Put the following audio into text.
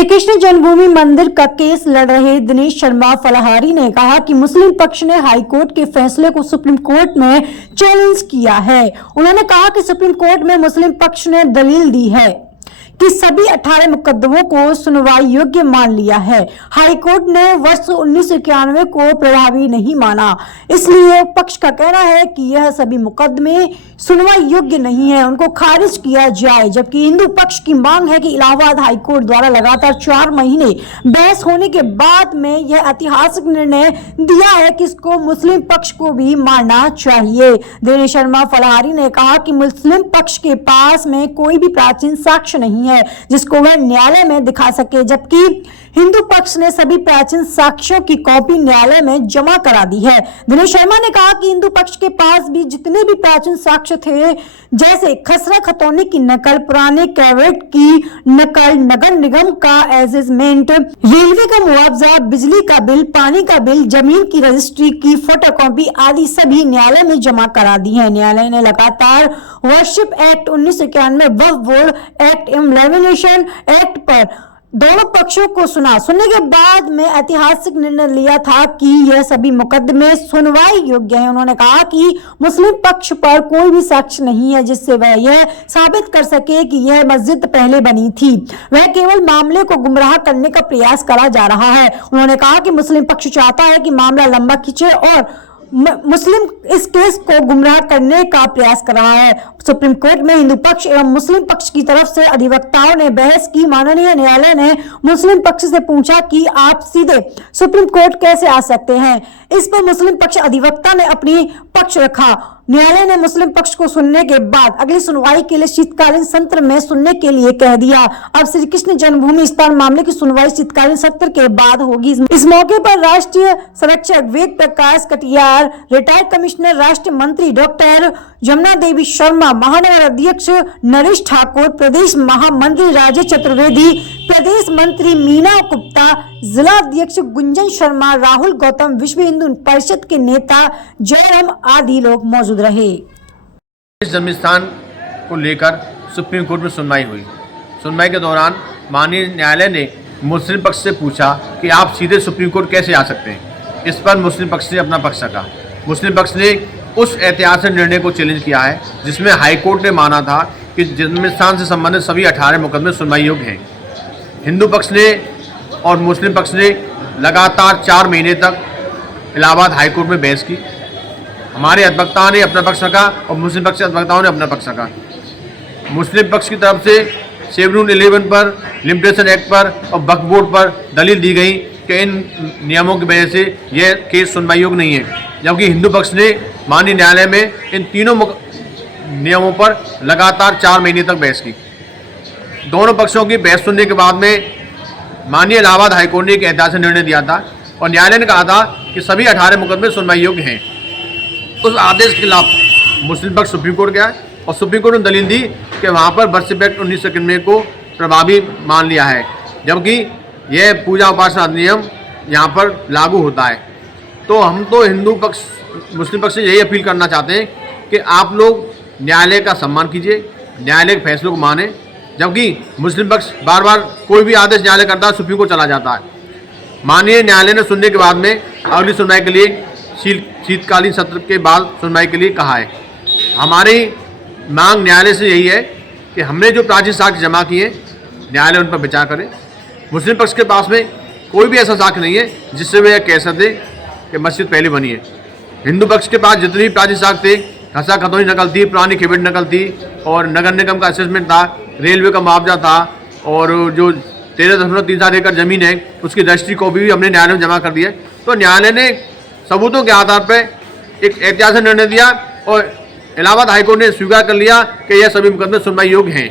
श्री कृष्ण जन्मभूमि मंदिर का केस लड़ रहे दिनेश शर्मा फलाहारी ने कहा कि मुस्लिम पक्ष ने हाईकोर्ट के फैसले को सुप्रीम कोर्ट में चैलेंज किया है। उन्होंने कहा कि सुप्रीम कोर्ट में मुस्लिम पक्ष ने दलील दी है कि सभी 18 मुकदमों को सुनवाई योग्य मान लिया है। हाईकोर्ट ने वर्ष 1991 को प्रभावी नहीं माना, इसलिए पक्ष का कहना है कि यह सभी मुकदमे सुनवाई योग्य नहीं है, उनको खारिज किया जाए। जबकि हिंदू पक्ष की मांग है कि इलाहाबाद हाईकोर्ट द्वारा लगातार 4 महीने बहस होने के बाद में यह ऐतिहासिक निर्णय दिया है कि इसको मुस्लिम पक्ष को भी मानना चाहिए। दिनेश शर्मा फलाहारी ने कहा कि मुस्लिम पक्ष के पास में कोई भी प्राचीन साक्ष्य नहीं है जिसको वह न्यायालय में दिखा सके, जबकि हिंदू पक्ष ने सभी प्राचीन साक्ष्यों की कॉपी न्यायालय में जमा करा दी है। दिनेश शर्मा ने कहा कि हिंदू पक्ष के पास भी जितने भी प्राचीन साक्ष्य थे, जैसे खसरा खतौनी की नकल, पुराने कैवेट की नकल, नगर निगम का एसेसमेंट, रेलवे का मुआवजा, बिजली का बिल, पानी का बिल, जमीन की रजिस्ट्री की फोटोकॉपी आदि सभी न्यायालय में जमा करा दी है। न्यायालय ने लगातार वर्शिप एक्ट 1991, वक्फ बोर्ड एक्ट, इम्प्लीमेंटेशन एक्ट पर दोनों पक्षों को सुनने के बाद में ऐतिहासिक निर्णय लिया था कि यह सभी मुकदमे सुनवाई योग्य हैं। उन्होंने कहा कि मुस्लिम पक्ष पर कोई भी साक्ष्य नहीं है जिससे वह यह साबित कर सके कि यह मस्जिद पहले बनी थी। वह केवल मामले को गुमराह करने का प्रयास करा जा रहा है। उन्होंने कहा कि मुस्लिम पक्ष चाहता है कि मामला लंबा खींचे और मुस्लिम इस केस को गुमराह करने का प्रयास कर रहा है। सुप्रीम कोर्ट में हिंदू पक्ष एवं मुस्लिम पक्ष की तरफ से अधिवक्ताओं ने बहस की। माननीय न्यायालय ने मुस्लिम पक्ष से पूछा कि आप सीधे सुप्रीम कोर्ट कैसे आ सकते हैं। इस पर मुस्लिम पक्ष अधिवक्ता ने अपनी पक्ष रखा। न्यायालय ने मुस्लिम पक्ष को सुनने के बाद अगली सुनवाई के लिए शीतकालीन सत्र में सुनने के लिए कह दिया। अब श्री कृष्ण जन्मभूमि स्थान मामले की सुनवाई शीतकालीन सत्र के बाद होगी। इस मौके पर राष्ट्रीय संरक्षक वेद प्रकाश कटियार, रिटायर्ड कमिश्नर, राष्ट्रीय मंत्री डॉक्टर जमुना देवी शर्मा, महानगर अध्यक्ष नरेश ठाकुर, प्रदेश महामंत्री राजेश चतुर्वेदी, प्रदेश मंत्री मीना गुप्ता, जिला अध्यक्ष गुंजन शर्मा, राहुल गौतम, विश्व हिंदू परिषद के नेता जयराम आदि लोग मौजूद रहे। इस जन्म स्थान को लेकर सुप्रीम कोर्ट में सुनवाई हुई। सुनवाई के दौरान माननीय न्यायालय ने मुस्लिम पक्ष से पूछा कि आप सीधे सुप्रीम कोर्ट कैसे आ सकते हैं। इस पर मुस्लिम पक्ष ने अपना पक्ष रखा। मुस्लिम पक्ष ने उस ऐतिहासिक निर्णय को चैलेंज किया है जिसमें हाईकोर्ट ने माना था कि जन्म स्थान से संबंधित सभी 18 मुकदमे सुनवाई योग्य हैं। हिंदू पक्ष ने और मुस्लिम पक्ष ने लगातार 4 महीने तक इलाहाबाद हाईकोर्ट में बहस की। हमारे अधिवक्ताओं ने अपना पक्ष रखा और मुस्लिम पक्ष के अधिवक्ताओं ने अपना पक्ष रखा। मुस्लिम पक्ष की तरफ से शेड्यूल 11 पर, लिमिटेशन एक्ट पर और वक्फ बोर्ड पर दलील दी गई कि इन नियमों की वजह से यह केस सुनवाई योग्य नहीं है, जबकि हिंदू पक्ष ने माननीय न्यायालय में इन तीनों नियमों पर लगातार 4 महीने तक बहस की। दोनों पक्षों की बहस सुनने के बाद में माननीय इलाहाबाद हाईकोर्ट ने एक ऐतिहासिक निर्णय दिया था और न्यायालय ने कहा था कि सभी 18 मुकदमे सुनवाई योग्य हैं। उस आदेश के खिलाफ मुस्लिम पक्ष सुप्रीम कोर्ट गया और सुप्रीम कोर्ट ने दलील दी कि वहाँ पर वर्शिप एक्ट 1991 को प्रभावी मान लिया है, जबकि यह पूजा उपासना अधिनियम यहाँ पर लागू होता है। तो हम तो हिंदू पक्ष मुस्लिम पक्ष से यही अपील करना चाहते हैं कि आप लोग न्यायालय का सम्मान कीजिए, न्यायालय के फैसलों को माने, जबकि मुस्लिम पक्ष बार बार कोई भी आदेश न्यायालय करता है सुप्रीम कोर्ट चला जाता है। माननीय न्यायालय ने सुनने के बाद में अगली सुनवाई के लिए शीतकालीन सत्र के बाद सुनवाई के लिए कहा है। हमारी मांग न्यायालय से यही है कि हमने जो प्राचीन साक्ष्य जमा किए न्यायालय उन पर विचार करे। मुस्लिम पक्ष के पास में कोई भी ऐसा साक्ष्य नहीं है जिससे वे कह सकते कि मस्जिद पहले बनी है। हिंदू पक्ष के पास जितनी प्राचीन साक्ष्य थे, खसा खतौनी नकल थी, पुरानी खेबेट नकल थी और नगर निगम का असेसमेंट था, रेलवे का मुआवजा था और जो 13.37 एकड़ जमीन है उसकी रजिस्ट्री कॉपी भी हमने न्यायालय में जमा कर दी है। तो न्यायालय ने सबूतों के आधार पर एक ऐतिहासिक निर्णय दिया और इलाहाबाद हाईकोर्ट ने स्वीकार कर लिया कि यह सभी मुकदमे सुनवाई योग्य हैं।